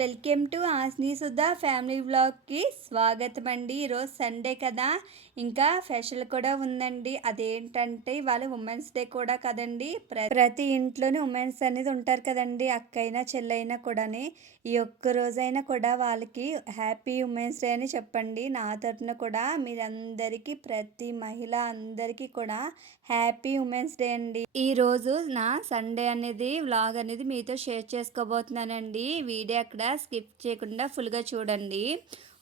Welcome to ఆస్ని Sudha family వ్లాగ్కి స్వాగతం అండి. ఈరోజు సండే కదా, ఇంకా స్పెషల్ కూడా ఉందండి. అదేంటంటే ఇవాళ ఉమెన్స్ డే కూడా కదండి. ప్రతి ఇంట్లోనే ఉమెన్స్ అనేది ఉంటారు కదండి, అక్కయినా చెల్లైనా కూడాని. ఈ ఒక్క రోజైనా కూడా వాళ్ళకి హ్యాపీ ఉమెన్స్ డే అని చెప్పండి. నా తరఫున కూడా మీరందరికీ, ప్రతి మహిళ అందరికీ కూడా హ్యాపీ ఉమెన్స్ డే అండి. ఈరోజు నా సండే అనేది వ్లాగ్ అనేది మీతో షేర్ చేసుకోబోతున్నానండి. వీడియో అక్కడ స్కిప్ చేయకుండా ఫుల్గా చూడండి.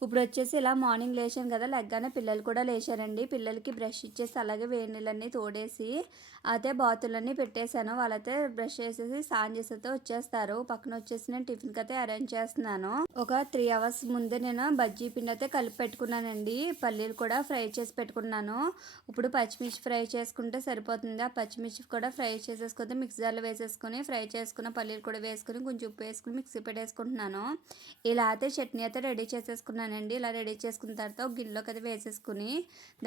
ఇప్పుడు వచ్చేసి ఇలా మార్నింగ్ లేచాను కదా, లెగ్గానే పిల్లలు కూడా లేచారండి. పిల్లలకి బ్రష్ ఇచ్చేసి అలాగే వేడి నీళ్ళన్నీ తోడేసి అయితే బాతులన్నీ పెట్టేశాను. వాళ్ళైతే బ్రష్ చేసేసి స్నానం చేసేతో వచ్చేస్తారు. పక్కన వచ్చేసి నేను టిఫిన్కి అయితే అరేంజ్ చేస్తున్నాను. ఒక 3 అవర్స్ ముందే నేను బజ్జీ పిండి అయితే కలిపి పెట్టుకున్నానండి. పల్లీలు కూడా ఫ్రై చేసి పెట్టుకున్నాను. ఇప్పుడు పచ్చిమిర్చి ఫ్రై చేసుకుంటే సరిపోతుంది. ఆ పచ్చిమిర్చి కూడా ఫ్రై చేసేసుకుంటే మిక్సీలో వేసేసుకొని ఫ్రై చేసుకున్న పల్లీలు కూడా వేసుకుని కొంచెం ఉప్పు వేసుకుని మిక్సీ పెట్టేసుకుంటున్నాను. ఇలా అయితే చట్నీ అయితే రెడీ చేసేసుకున్నానండి. ఇలా రెడీ చేసుకున్న తర్వాత ఒక గిన్నెలోకి అయితే వేసేసుకుని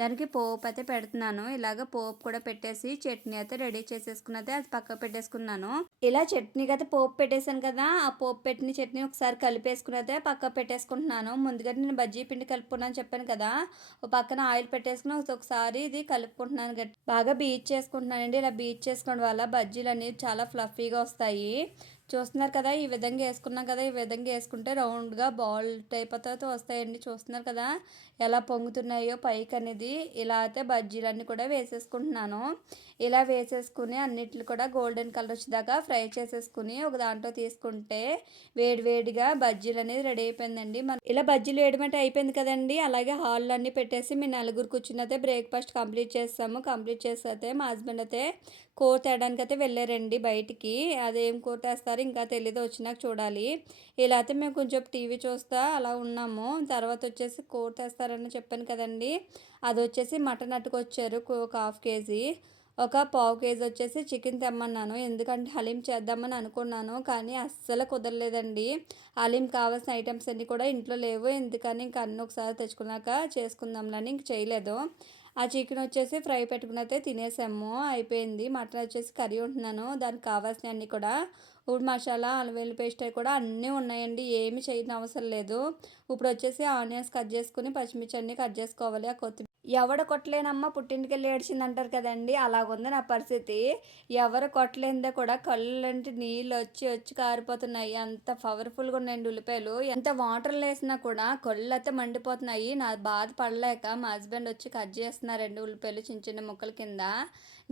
దానికి పోపు అయితే పెడుతున్నాను. ఇలాగ పోపు కూడా పెట్టేసి చట్నీ అయితే రెడీ చేసేసుకున్నది అది పక్కకు పెట్టేసుకున్నాను. ఇలా చట్నీకి అయితే పోపు పెట్టేశాను కదా, ఆ పోపు పెట్టిన చట్నీ ఒకసారి కలిపేసుకున్నదే పక్క పెట్టేసుకుంటున్నాను. ముందుగా నేను బజ్జీ పిండి కలుపుకున్నాను చెప్పాను కదా, ఒక పక్కన ఆయిల్ పెట్టేసుకుని ఒకసారి ఇది కలుపుకుంటున్నాను. బాగా బీచ్ చేసుకుంటున్నానండి. ఇలా బీచ్ చేసుకోవడం వల్ల బజ్జీలు అనేవి చాలా ఫ్లఫీగా వస్తాయి. చూస్తున్నారు కదా, ఈ విధంగా వేసుకున్నాం కదా, ఈ విధంగా వేసుకుంటే రౌండ్గా బాల్ టైప్ అయితే వస్తాయండి. చూస్తున్నారు కదా ఎలా పొంగుతున్నాయో పైకి అనేది. ఇలా అయితే బజ్జీలన్నీ కూడా వేసేసుకుంటున్నాను. ఇలా వేసేసుకుని అన్నిట్లు కూడా గోల్డెన్ కలర్ వచ్చేదాకా ఫ్రై చేసేసుకుని ఒక దాంట్లో తీసుకుంటే వేడివేడిగా బజ్జీలు అనేది రెడీ అయిపోయిందండి. మనం ఇలా బజ్జీలు వేయడమంటే అయిపోయింది కదండి. అలాగే హాల్లో అన్నీ పెట్టేసి మీ నలుగురు కూర్చుని అయితే బ్రేక్ఫాస్ట్ కంప్లీట్ చేస్తాము. కంప్లీట్ చేస్తే మా హస్బెండ్ అయితే కూర తేయడానికి అయితే వెళ్ళారండి బయటికి. అదేం కూర తెస్తారు ఇంకా తెలీదు, వచ్చినాక చూడాలి. ఇలా అయితే మేము కొంచెం టీవీ చూస్తా అలా ఉన్నాము. తర్వాత వచ్చేసి కూర తెస్తారని చెప్పాను కదండి, అది వచ్చేసి మటన్ అట్టుకొచ్చారు ఒక 1/2 కేజీ. ఒక 1/2 కేజీ వచ్చేసి చికెన్ తెమ్మన్నాను. ఎందుకంటే హలీం చేద్దామని అనుకున్నాను, కానీ అస్సలు కుదరలేదండి. హలీం కావాల్సిన ఐటమ్స్ అన్నీ కూడా ఇంట్లో లేవు. ఎందుకని ఇంక అన్నీ ఒకసారి తెచ్చుకున్నాక చేసుకుందాంలని ఇంక చేయలేదు. ఆ చికెన్ వచ్చేసి ఫ్రై పెట్టుకున్నైతే తినేసాము, అయిపోయింది. మటన్ వచ్చేసి కర్రీ ఉంటున్నాను, దానికి కావాల్సినవి అన్నీ కూడా ఇప్పుడు మసాలా అల్లం వెల్లుల్లి పేస్ట్ కూడా అన్నీ ఉన్నాయండి. ఏమి చేయని అవసరం లేదు. ఇప్పుడు వచ్చేసి ఆనియన్స్ కట్ చేసుకుని పచ్చిమిర్చి అన్నీ కట్ చేసుకోవాలి. ఆ కొత్తిమీర ఎవడ కొట్టలేనమ్మ పుట్టింటికి వెళ్ళి ఏడ్చింది అంటారు కదండి, అలాగుంది నా పరిస్థితి. ఎవరు కొట్టలేనిదే కూడా కళ్ళంటి నీళ్ళు వచ్చి వచ్చి కారిపోతున్నాయి. అంత పవర్ఫుల్గా ఉన్నాయండి ఉల్లిపాయలు. ఎంత వాటర్లో వేసినా కూడా కళ్ళు అయితే మండిపోతున్నాయి. నా బాధ పడలేక మా హస్బెండ్ వచ్చి కట్ చేస్తున్నారండి ఉల్లిపాయలు చిన్న చిన్న ముక్కల కింద.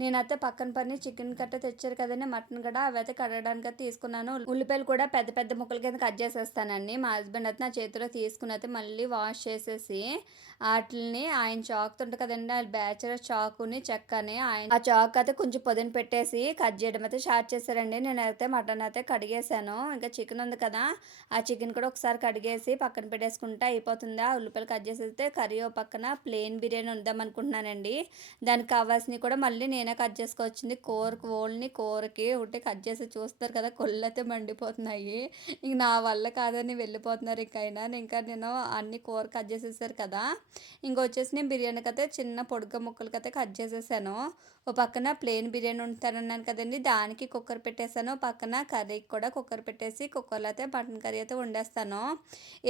నేనైతే పక్కన పని చికెన్ కట్ట తెచ్చారు కదండి, మటన్ కూడా అవి అయితే కడగడానికి అయితే తీసుకున్నాను. ఉల్లిపాయలు కూడా పెద్ద పెద్ద ముక్కల కింద కట్ చేసేస్తానండి. మా హస్బెండ్ అయితే నా చేతిలో తీసుకుని అయితే మళ్ళీ వాష్ చేసేసి వాటిని ఆయన చాకు ఉంటుంది కదండి, ఆ బ్యాచులర్ చాకుని చెక్కని ఆయన ఆ చాకు అయితే కొంచెం పొదిని పెట్టేసి కట్ చేయడం అయితే స్టార్ట్ చేశారండి. నేనైతే మటన్ అయితే కడిగేసాను. ఇంకా చికెన్ ఉంది కదా, ఆ చికెన్ కూడా ఒకసారి కడిగేసి పక్కన పెట్టేసుకుంటే అయిపోతుంది. ఆ ఉల్లిపాయలు కట్ చేసేస్తే కర్రీ ఓ పక్కన ప్లెయిన్ బిర్యానీ ఉందాం అనుకుంటున్నానండి. దానికి కావాల్సినవి కూడా మళ్ళీ నేనే కట్ చేసుకోవచ్చింది. కూరకు ఓన్లీ కూరకి ఒకటి కట్ చేసి చూస్తారు కదా, కొళ్ళు అయితే మండిపోతున్నాయి. ఇంక నా వల్ల కాదని వెళ్ళిపోతున్నారు. ఇంకా నేను అన్ని కూర కట్ చేసేసారు కదా, ఇంకొచ్చేసి నేను బిర్యానీకి అయితే చిన్న పొడుగ్గా ముక్కలకి అయితే కట్ చేసేసాను. ఓ పక్కన ప్లెయిన్ బిర్యానీ ఉంటానన్నాను కదండి, దానికి కుక్కర్ పెట్టేశాను. పక్కన కర్రీకి కూడా కుక్కర్ పెట్టేసి కుక్కర్లో అయితే మటన్ కర్రీ అయితే వండేస్తాను.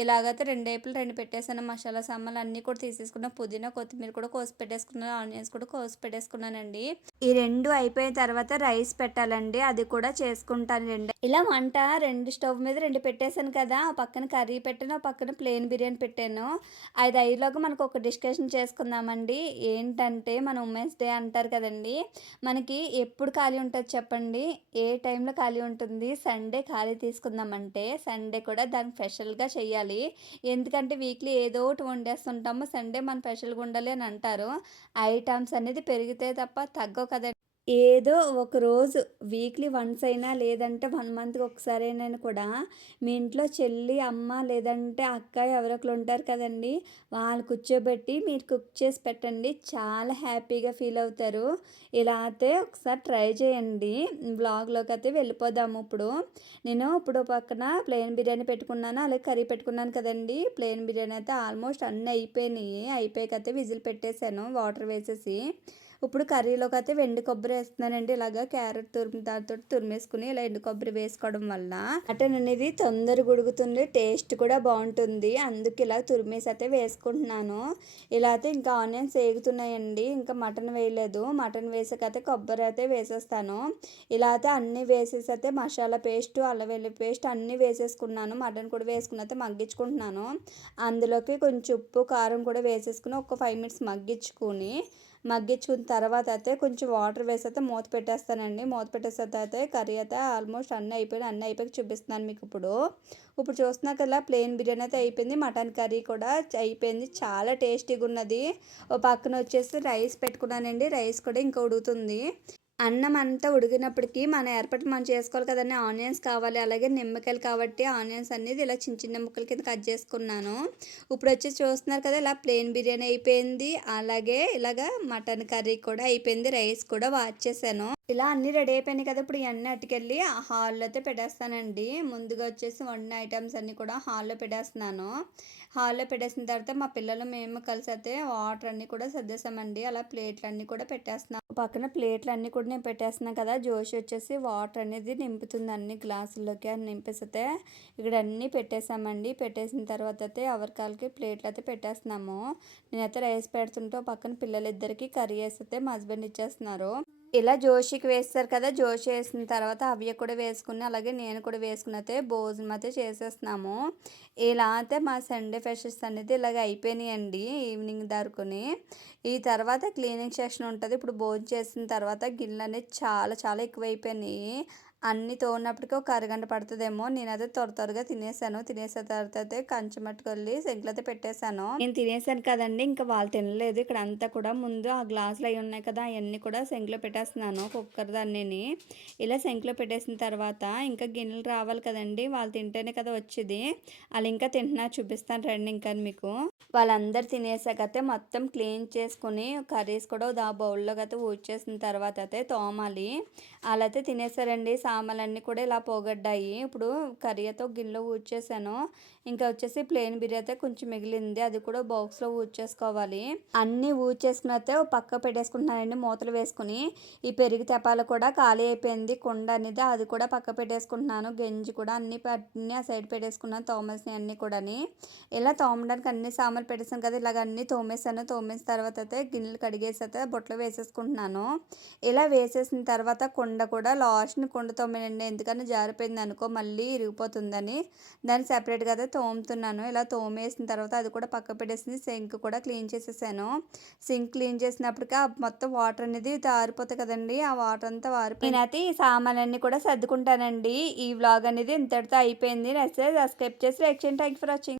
ఇలాగైతే 2 వైపులు 2 పెట్టేశాను. మసాలా సామాన్లు అన్నీ కూడా తీసేసుకున్న పుదీనా కొత్తిమీర కూడా కోసి పెట్టేసుకున్నాను. ఆనియన్స్ కూడా కోసి పెట్టేసుకున్నానండి. ఈ 2 అయిపోయిన తర్వాత రైస్ పెట్టాలండి, అది కూడా చేసుకుంటాను. ఇలా వంట 2 స్టవ్ మీద 2 పెట్టేశాను కదా, ఆ పక్కన కర్రీ పెట్టాను, ఆ పక్కన ప్లెయిన్ బిర్యానీ పెట్టాను. అది అయ్యేలోగా మనకు ఒక డిస్కషన్ చేసుకుందామండి. ఏంటంటే మన ఉమెన్స్ డే అంటారు కదండి, మనకి ఎప్పుడు ఖాళీ ఉంటుంది చెప్పండి, ఏ టైంలో ఖాళీ ఉంటుంది? సండే ఖాళీ తీసుకుందామంటే సండే కూడా దాన్ని స్పెషల్గా చేయాలి. ఎందుకంటే వీక్లీ ఏదో ఒకటి వండేస్తుంటాము, సండే మన స్పెషల్గా ఉండాలి అని అంటారు. ఐటమ్స్ అనేది పెరిగితే తప్ప తగ్గవు కదండి. ఏదో ఒక రోజు వీక్లీ వన్స్ అయినా లేదంటే 1 మంత్కి ఒకసారైనా కూడా మీ ఇంట్లో చెల్లి అమ్మ లేదంటే అక్క ఎవరో ఒకరు ఉంటారు కదండి, వాళ్ళు కూర్చోబెట్టి మీరు కుక్ చేసి పెట్టండి, చాలా హ్యాపీగా ఫీల్ అవుతారు. ఇలా అయితే ఒకసారి ట్రై చేయండి. బ్లాగ్లోకి అయితే వెళ్ళిపోదాము. ఇప్పుడు పక్కన ప్లెయిన్ బిర్యానీ పెట్టుకున్నాను, అలాగే కర్రీ పెట్టుకున్నాను కదండి. ప్లెయిన్ బిర్యానీ అయితే ఆల్మోస్ట్ అన్నీ అయిపోయాయి. అయిపోయాకైతే విజిల్ పెట్టేశాను వాటర్ వేసేసి. ఇప్పుడు కర్రీలోకి అయితే ఎండు కొబ్బరి వేస్తున్నానండి. ఇలాగా క్యారెట్ దాంతో తురిమేసుకుని ఇలా ఎండు కొబ్బరి వేసుకోవడం వల్ల మటన్ అనేది తొందరగా ఉడుకుతుంది, టేస్ట్ కూడా బాగుంటుంది. అందుకు ఇలా తురిమేసి అయితే వేసుకుంటున్నాను. ఇలా అయితే ఇంకా ఆనియన్స్ వేగుతున్నాయండి. ఇంకా మటన్ వేయలేదు. మటన్ వేసాకైతే కొబ్బరి అయితే వేసేస్తాను. ఇలా అయితే అన్నీ వేసేసి అయితే మసాలా పేస్ట్, అల్లం వెల్లుల్లి పేస్ట్ అన్నీ వేసేసుకున్నాను. మటన్ కూడా వేసుకుని అయితే మగ్గించుకుంటున్నాను. అందులోకి కొంచెం ఉప్పు కారం కూడా వేసేసుకుని ఒక 5 మినిట్స్ మగ్గించుకున్న తర్వాత అయితే కొంచెం వాటర్ వేసి అయితే మూత పెట్టేస్తానండి. మూత పెట్టేసిన తర్వాత కర్రీ అయితే ఆల్మోస్ట్ అన్నీ అయిపోయాక చూపిస్తున్నాను మీకు. ఇప్పుడు చూస్తున్నారు కదా, ప్లెయిన్ బిర్యానీ అయితే అయిపోయింది. మటన్ కర్రీ కూడా అయిపోయింది. చాలా టేస్టీగా ఉన్నది. ఓ పక్కన వచ్చేసి రైస్ పెట్టుకున్నానండి. రైస్ కూడా ఇంకా ఉడుకుతుంది. అన్నం అంతా ఉడికినప్పటికీ మన ఏర్పాటు మనం చేసుకోవాలి కదండి. ఆనియన్స్ కావాలి, అలాగే నిమ్మకాయలు, కాబట్టి ఆనియన్స్ అనేది ఇలా చిన్న చిన్న ముక్కల కింద కట్ చేసుకున్నాను. ఇప్పుడు వచ్చి చూస్తున్నారు కదా, ఇలా ప్లెయిన్ బిర్యానీ అయిపోయింది. అలాగే ఇలాగా మటన్ కర్రీ కూడా అయిపోయింది. రైస్ కూడా వాచ్ చేశాను. ఇలా అన్నీ రెడీ అయిపోయినాయి కదా, ఇప్పుడు ఇవన్నీ అట్టుకెళ్ళి ఆ హాల్లో అయితే పెట్టేస్తానండి. ముందుగా వచ్చేసి వండిన ఐటమ్స్ అన్నీ కూడా హాల్లో పెట్టేస్తున్నాను. హాల్లో పెట్టేసిన తర్వాత మా పిల్లలు మేము కలిసి అయితే వాటర్ అన్నీ కూడా సర్దేశామండి. అలా ప్లేట్లు అన్నీ కూడా పెట్టేస్తున్నాను. పక్కన ప్లేట్లు అన్నీ కూడా నేను పెట్టేస్తున్నాను కదా. జోషి వచ్చేసి వాటర్ అనేది నింపుతుంది అన్ని గ్లాసుల్లోకి. అని నింపేస్తే ఇక్కడ అన్నీ పెట్టేసామండి. పెట్టేసిన తర్వాత అయితే ఎవరికాలకి ప్లేట్లు అయితే పెట్టేస్తున్నాము. నేనైతే రైస్ పెడుతుంటే పక్కన పిల్లలిద్దరికి కర్రీ వేస్తే మా హస్బెండ్ ఇచ్చేస్తున్నారు. ఇలా జోషికి వేస్తారు కదా, జోషి వేసిన తర్వాత అవి కూడా వేసుకుని, అలాగే నేను కూడా వేసుకుని అయితే భోజనం అయితే చేసేస్తున్నాము. ఇలా అయితే మా సండే ఫెషన్స్ అనేది ఇలాగ అయిపోయినాయండి ఈవినింగ్ దొరుకుని. ఈ తర్వాత క్లీనింగ్ సెక్షన్ ఉంటుంది. ఇప్పుడు భోజనం చేసిన తర్వాత గిన్నెలు అనేది చాలా చాలా ఎక్కువైపోయినాయి. అన్నీ తోడినప్పటికీ ఒక అరగంట పడుతుందేమో. నేనైతే త్వరగా తినేసాను. తినేసిన తర్వాత అయితే కంచం పట్టుకెళ్ళి సింక్లో అయితే పెట్టేశాను. నేను తినేసాను కదండి, ఇంకా వాళ్ళు తినలేదు. ఇక్కడ అంతా కూడా ముందు ఆ గ్లాసులు అవి ఉన్నాయి కదా, అవన్నీ కూడా సింక్లో పెట్టేస్తున్నాను. కుక్కర్ దాన్ని ఇలా సింక్లో పెట్టేసిన తర్వాత ఇంకా గిన్నెలు రావాలి కదండి, వాళ్ళు తింటేనే కదా వచ్చేది. వాళ్ళు ఇంకా తింటున్నారు, చూపిస్తాను రండి ఇంకా మీకు. వాళ్ళందరూ తినేసాకైతే మొత్తం క్లీన్ చేసుకుని కర్రీస్ కూడా బౌల్లోకి అయితే ఊడ్చేసిన తర్వాత అయితే తోమాలి. అలా అయితే తినేసారండి. సామాన్లన్నీ కూడా ఇలా పోగొడ్డాయి. ఇప్పుడు కర్రీ అయితే ఒక గిన్నెలో ఊడ్చేసాను. ఇంకా వచ్చేసి ప్లెయిన్ బిర్యానీ అయితే కొంచెం మిగిలింది, అది కూడా బాక్స్లో ఊడ్చేసుకోవాలి. అన్నీ ఊడ్చేసుకుని అయితే పక్క పెట్టేసుకుంటున్నానండి మూతలు వేసుకుని. ఈ పెరుగు తెపాలు కూడా ఖాళీ అయిపోయింది, కుండ అనేది అది కూడా పక్క పెట్టేసుకుంటున్నాను. గంజి కూడా అన్నీ ఆ సైడ్ పెట్టేసుకున్నాను, తోమేసినవి అన్నీ కూడా. ఇలా తోమడానికి అన్ని సామాన్లు పెట్టేసాను కదా, ఇలాగ అన్నీ తోమేసాను. తోమేసిన తర్వాత అయితే గిన్నెలు కడిగేసి అయితే బొట్టలో వేసేసుకుంటున్నాను. ఇలా వేసేసిన తర్వాత కుండ కూడా లాస్ట్ని కుండ తోమేనండి. ఎందుకని జారిపోయింది అనుకో మళ్ళీ ఇరిగిపోతుందని దాన్ని సెపరేట్గా అయితే తోముతున్నాను. ఇలా తోమేసిన తర్వాత అది కూడా పక్క పెట్టేసింది. సింక్ కూడా క్లీన్ చేసేసాను. సింక్ క్లీన్ చేసినప్పటికీ మొత్తం వాటర్ అనేది ఆరిపోతాయి కదండి, ఆ వాటర్ అంతా ఆరిపోయి నేనైతే ఈ సామాన్లన్నీ కూడా సర్దుకుంటానండి. ఈ వ్లాగ్ అనేది ఇంతటితో అయిపోయింది. నచ్చితే సబ్స్క్రైబ్ చేసి లైక్ చేయండి. Thank you for watching.